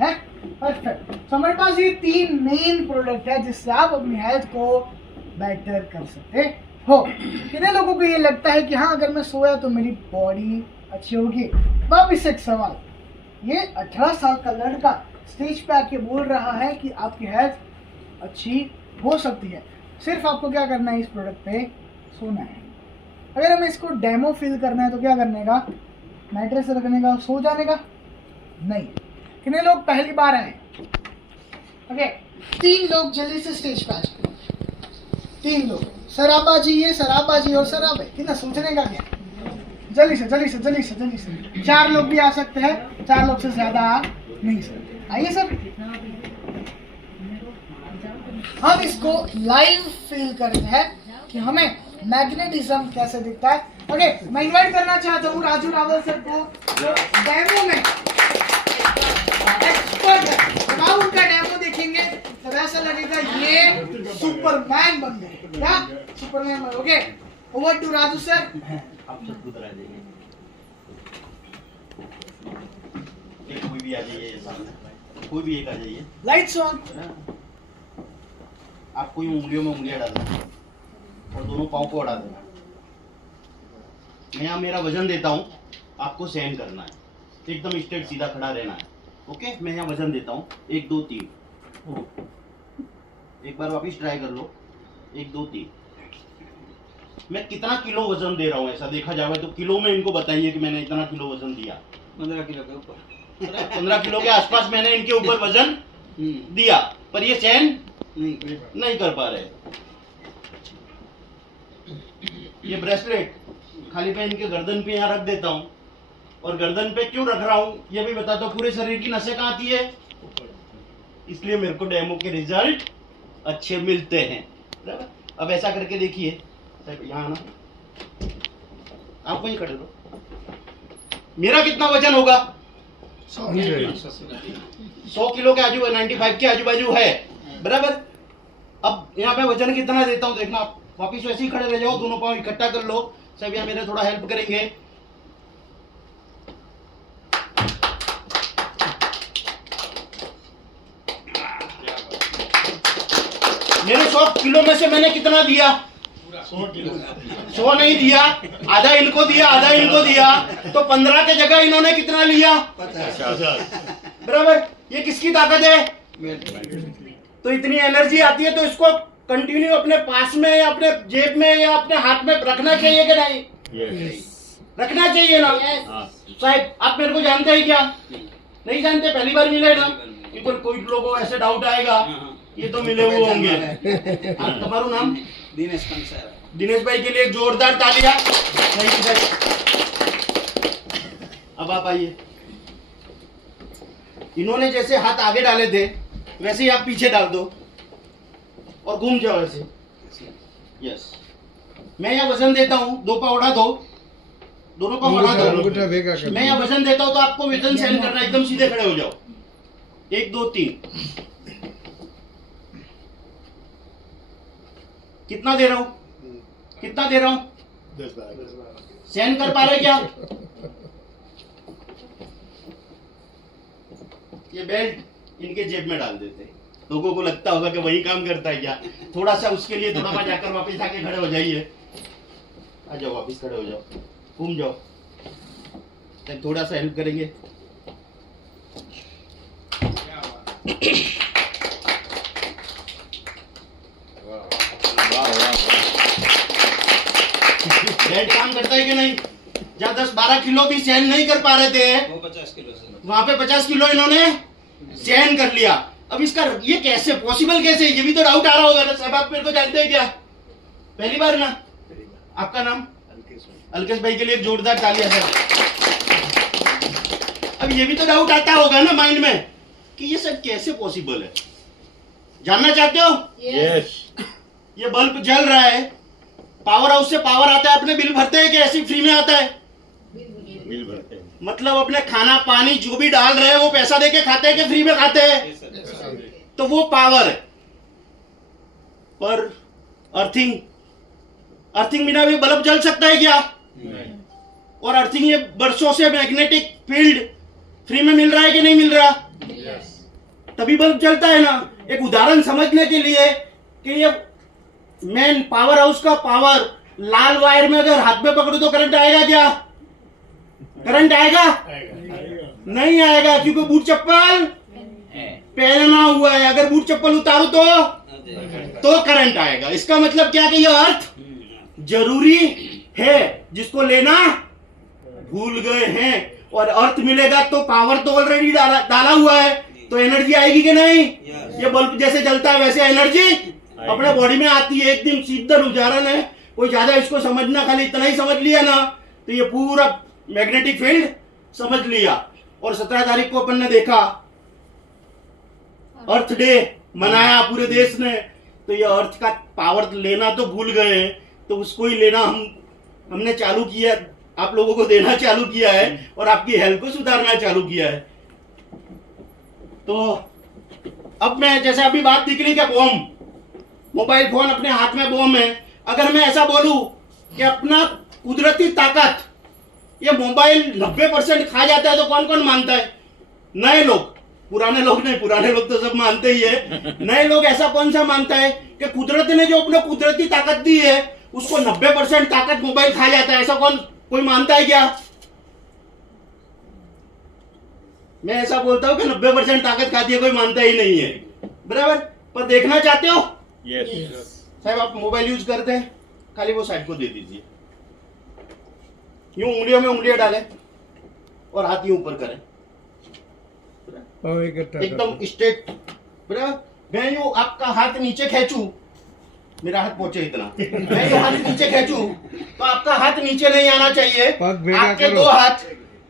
है। परफेक्ट। तो हमारे पास ये 3 मेन प्रोडक्ट है जिससे आप अपनी हेल्थ को बेटर कर सकते हो। कितने लोगों को ये लगता है कि हाँ अगर मैं सोया तो मेरी बॉडी अच्छी होगी। वापिस एक सवाल, ये 18 साल का लड़का स्टेज पे आके बोल रहा है कि आपकी हेल्थ अच्छी हो सकती है। सिर्फ आपको क्या करना है, इस प्रोडक्ट पे सोना है। अगर हमें इसको डेमो फील करना है तो क्या करने का, मैट्रेस रखने का, सो जाने का नहीं। कितने लोग पहली बार आए? ओके, 3 लोग जल्दी से स्टेज पे आ जाए। 3 लोग, सराबा जी, ये सराबा जी और सराब है, कितना सोचने का क्या, जल्दी से जल्दी से जल्दी से जल्दी से। 4 लोग भी आ सकते हैं, 4 लोग से ज्यादा आ नहीं सकते। आइए सर, हम इसको लाइव फील करते हैं कि हमें मैग्नेटिज्म कैसे दिखता है। ओके, मैं इनवाइट करना चाहता हूँ राजू रावल सर को, जो डेमो में एक्सपर्ट है। जब आप उनका डेमो देखेंगे तो ऐसा लगेगा ये सुपरमैन बन गए। क्या सुपरमैन बन? Okay, over to Raju sir. आप सब खुद आ जाइए, कोई भी आ जाइए, कोई भी एक आ जाइए। Lights on. आपको यूं उंगलियों में उंगलियां डालना और दोनों पाँव को अड़ा देना। मैं यहाँ मेरा वजन देता हूँ, आपको सहन करना है, एकदम स्ट्रेट सीधा खड़ा रहना है। ओके, मैं यहाँ वजन देता हूँ, 1 2 3। एक बार वापिस ट्राई कर लो, 1 2 3। मैं कितना किलो वजन दे रहा हूँ ऐसा देखा जाए तो किलो में इनको बताइए कि मैंने इतना किलो वजन दिया। 15 किलो के ऊपर, 15 किलो के आसपास मैंने इनके ऊपर वजन दिया, पर ये सहन नहीं कर पा रहे। ये ब्रेसलेट खाली मैं इनके गर्दन पे यहाँ रख देता हूँ, और गर्दन पे क्यों रख रहा हूँ ये भी बताता हूँ। पूरे शरीर की नसें कहाँ आती है, इसलिए मेरे को डेमो के रिजल्ट अच्छे मिलते हैं। बराबर, अब ऐसा करके देखिए, यहाँ ना आप वहीं खड़े रहो। मेरा कितना वजन होगा, 100 किलो के आजू, 95 के आजू बाजू है। बराबर, अब यहाँ पे वजन कितना देता हूँ देखना। आप वापिस वैसे ही खड़े रह जाओ, दोनों पाँव इकट्ठा कर लो। सब यहाँ मेरे थोड़ा हेल्प करेंगे। मेरे 100 किलो में से मैंने कितना दिया, 100 नहीं दिया, आधा इनको दिया, आधा इनको दिया, तो 15 के जगह इन्होंने कितना लिया, 50। बराबर, ये किसकी ताकत है? तो इतनी एनर्जी आती है तो इसको कंटिन्यू अपने पास में या अपने जेब में या अपने हाथ में रखना चाहिए कि नहीं? रखना चाहिए ना। साहब आप मेरे को जानते हैं क्या? नहीं जानते, पहली बार मिले ना। कोई लोगों को ऐसे डाउट आएगा, ये तो मिले हुए होंगे। तुम्हारा नाम? दिनेश कंसारा। दिनेश भाई के लिए एक जोरदार तालियां। अब आप आइए। इन्होंने जैसे हाथ आगे डाले थे वैसे ही आप पीछे डाल दो और घूम जाओ ऐसे। यस, मैं यहाँ वजन देता हूँ, 2 पाँव उड़ा दो, दोनों पाँव उड़ा दो। मैं यहाँ वजन देता हूँ तो आपको वजन सहन करना, एकदम सीधे खड़े हो जाओ। 1 2 3। कितना दे रहा हूँ, कितना दे रहा हूँ? 10 12। सहन कर पा रहे क्या? ये बेल्ट इनके जेब में डाल देते। लोगों को लगता होगा कि वही काम करता है क्या? थोड़ा सा उसके लिए थोड़ा सा जाकर वापस आके खड़े हो जाइए। आ जाओ, वापस खड़े हो जाओ, घूम जाओ। तब थोड़ा सा हेल्प करेंगे। बेल्ट काम करता है कि नहीं? जहाँ 10 12 किलो भी सहन नहीं कर पा रहे थे, वो 50 किलो से, वहां पे 50 किलो इन्होंने सहन कर लिया। अब इसका ये कैसे पॉसिबल, कैसे? ये भी तो डाउट आ रहा होगा ना साहब। आप मेरे को जानते हैं क्या? पहली बार ना? आपका नाम? अलकेश भाई के लिए एक जोरदार तालियां सर। अब ये भी तो डाउट आता होगा ना माइंड में कि ये सब कैसे पॉसिबल है। जानना चाहते हो? यस। ये बल्ब जल रहा है, पावर हाउस से पावर आता है, अपने बिल भरते हैं कि ऐसे फ्री में आता है? बिल भरते हैं। मतलब अपने खाना पानी जो भी डाल रहे हैं वो पैसा देके खाते हैं कि फ्री में खाते हैं? तो वो पावर है। पर अर्थिंग बिना भी बल्ब जल सकता है क्या? और अर्थिंग ये बरसों से मैग्नेटिक फील्ड फ्री में मिल रहा है कि नहीं मिल रहा? तभी बल्ब जलता है ना। एक उदाहरण समझने के लिए कि ये मेन पावर हाउस का पावर लाल वायर में अगर हाथ में पकड़ो तो करंट आएगा क्या? करंट आएगा? नहीं आएगा, क्योंकि बूट चप्पल पहना हुआ है। अगर बूट चप्पल उतारो तो करंट आएगा। इसका मतलब क्या कि यह अर्थ जरूरी है, जिसको लेना भूल गए हैं। और अर्थ मिलेगा तो पावर तो ऑलरेडी डाला हुआ है, तो एनर्जी आएगी कि नहीं? ये बल्ब जैसे जलता है वैसे एनर्जी अपने बॉडी में आती है। एक दिन सीधा उदाहरण है, कोई ज्यादा इसको समझना, खाली इतना ही समझ लिया ना तो ये पूरा मैग्नेटिक फील्ड समझ लिया। और 17 तारीख को अपन ने देखा अर्थ डे मनाया पूरे देश ने, तो ये अर्थ का पावर लेना तो भूल गए हैं, तो उसको ही लेना हमने चालू किया, आप लोगों को देना चालू किया है और आपकी हेल्थ को सुधारना चालू किया है। तो अब मैं जैसे अभी बात निकली क्या, बॉम्ब, मोबाइल फोन अपने हाथ में बॉम्ब है। अगर मैं ऐसा बोलूं कि अपना कुदरती ताकत ये मोबाइल 90% खा जाता है, तो कौन कौन मानता है? नए लोग, पुराने लोग नहीं, पुराने लोग तो सब मानते ही है। नए लोग ऐसा कौन सा मानता है कि कुदरत ने जो अपने कुदरती ताकत दी है उसको 90% ताकत मोबाइल खा जाता है? ऐसा कोई मानता है क्या? मैं ऐसा बोलता हूं कि 90% ताकत खाती है, कोई मानता ही नहीं है, बराबर। पर देखना चाहते हो? यस साहब आप मोबाइल यूज करते हैं, खाली वो साइड को दे दीजिए, यूं उंगलियों में उंगलियां डालें और हाथ यूं ऊपर करें, एकदम स्ट्रेट, बराबर। मैं यूं आपका हाथ नीचे खींचूं, मेरा हाथ पहुंचे इतना, मैं यूं हाथ नीचे खींचूं तो आपका हाथ नीचे नहीं आना चाहिए। आपके दो हाथ,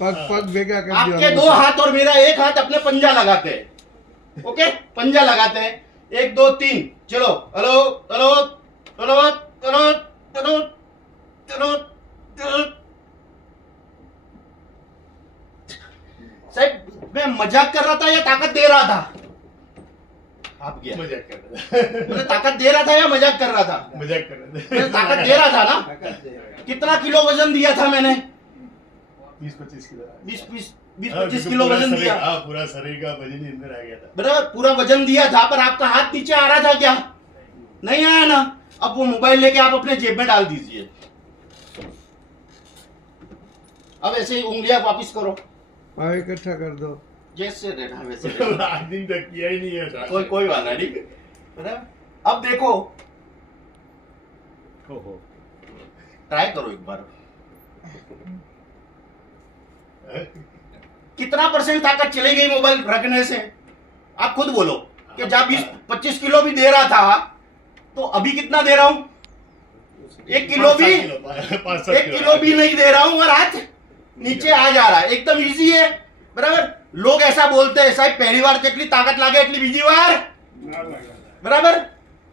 पग भेगा कर दिया। आपके दो हाथ और मेरा एक हाथ अपने पंजा लगाते हैं, ओके, पंजा लगाते हैं, 1 2 3 चलो, hello hello hello hello hello hello hello. साहब मैं मजाक कर रहा था या ताकत दे रहा था? आप क्या मजाक कर रहा था मैंने ताकत दे रहा था या मजाक कर रहा था? मजाक कर रहा था मैंने ताकत दे रहा था ना। कितना किलो वजन दिया था मैंने? 20-25 किलो 20-25 किलो वजन दिया। हाँ, पूरा शरीर का वजन ही अंदर आ गया था। बराबर, पूरा वजन दिया था, पर आपका हाथ नीचे आ रहा था क्या? नहीं आया ना। अब वो मोबाइल लेके आप अपने जेब में डाल दीजिए। अब ऐसे ही उंगलियां वापिस करो, पाँव इकट्ठा कर दो। जैसे रहना वैसे रहना। आज दिन तक किया ही नहीं है। कोई वाला नहीं, बराबर। अब देखो, ओहो ट्राई करो एक बार, कितना % ताकत चली गई मोबाइल रखने से? आप खुद बोलो कि जब 20-25 किलो भी दे रहा था तो अभी कितना दे रहा हूं? 1 किलो भी, 1 किलो भी नहीं दे रहा हूं और हाथ नीचे आ जा रहा है। एकदम इजी है, बराबर। लोग ऐसा बोलते हैं, साहब पहली बार जितनी ताकत लागे इतनी बीजी बार, बराबर।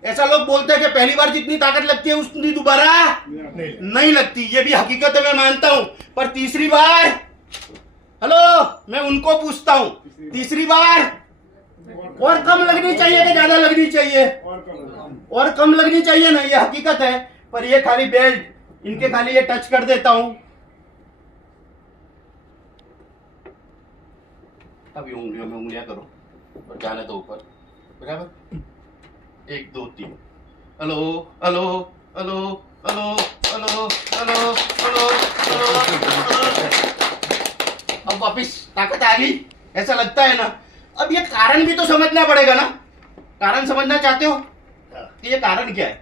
ऐसा लोग बोलते हैं कि पहली बार जितनी ताकत लगती है उतनी दोबारा नहीं लगती। ये भी हकीकत है, मैं मानता हूं। पर तीसरी बार, हेलो, मैं उनको पूछता हूं, तीसरी बार और कम लगनी चाहिए कि ज्यादा लगनी चाहिए? और कम लगनी चाहिए ना, ये हकीकत है। पर ये खाली बेल्ट, इनके खाली ये टच कर देता हूं, अब उंगलियों में उंगलियां करो और जाने दो ऊपर, बराबर। 1 2 3 hello hello hello hello hello hello hello hello. अब वापिस ताकत आ गई, ऐसा लगता है ना। अब ये कारण भी तो समझना पड़ेगा ना। कारण समझना चाहते हो कि ये कारण क्या है?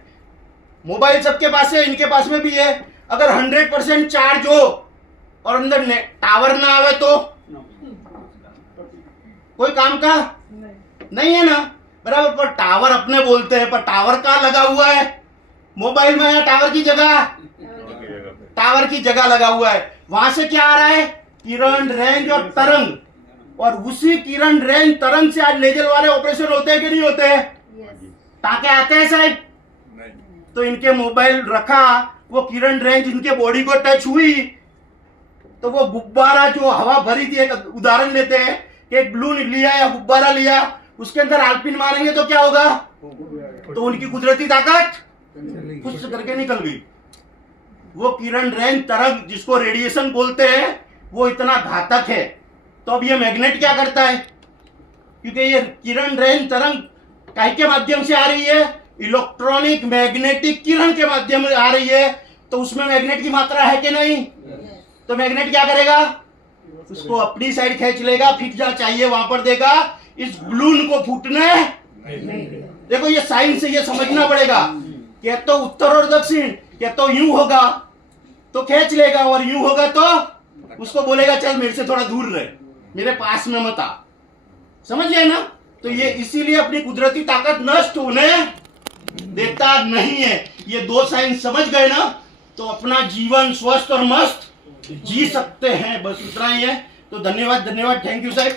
मोबाइल सबके पास है, इनके पास में भी है। अगर 100% चार्ज हो और अंदर टावर ना आवे तो कोई काम का नहीं है ना, बराबर। पर टावर अपने बोलते हैं, पर टावर कहाँ लगा हुआ है? मोबाइल में, या टावर की जगह? टावर की जगह लगा हुआ है। वहां से क्या आ रहा है? किरण, रेंज और तरंग। और उसी किरण, रेंज, तरंग से आज लेजर वाले ऑपरेशन होते हैं कि नहीं होते हैं? टाके आते हैं साहब। तो इनके मोबाइल रखा, वो किरण रेंज इनके बॉडी को टच हुई तो वो गुब्बारा जो हवा भरी थी, एक उदाहरण लेते हैं कि एक ब्लू लिया या गुब्बारा लिया, उसके अंदर आलपिन मारेंगे तो क्या होगा? तो उनकी कुदरती ताकत कुछ करके निकल गई। वो किरण, रेंज, तरंग जिसको रेडिएशन बोलते हैं, वो इतना घातक है। तो अब ये मैग्नेट क्या करता है? क्योंकि ये किरण रेन तरंग काय के माध्यम से आ रही है, इलेक्ट्रॉनिक मैग्नेटिक किरण के माध्यम से आ रही है, तो उसमें मैग्नेट की मात्रा है कि नहीं? तो मैग्नेट क्या करेगा? उसको अपनी साइड खींच लेगा, फिर जहाँ चाहिए वहां पर देगा, इस बलून को फूटने। देखो ये साइंस से ये समझना पड़ेगा कि तो उत्तर और दक्षिण, क्या तो यूं होगा तो खींच लेगा, और यूं होगा तो उसको बोलेगा चल मेरे से थोड़ा दूर रहे, मेरे पास में मत आ। समझ गए ना? तो ये इसीलिए अपनी कुदरती ताकत नष्ट होने देता नहीं है। ये दो साइंस समझ गए ना, तो अपना जीवन स्वस्थ और मस्त जी सकते हैं। बस उतना ही है। तो धन्यवाद, थैंक यू साहब।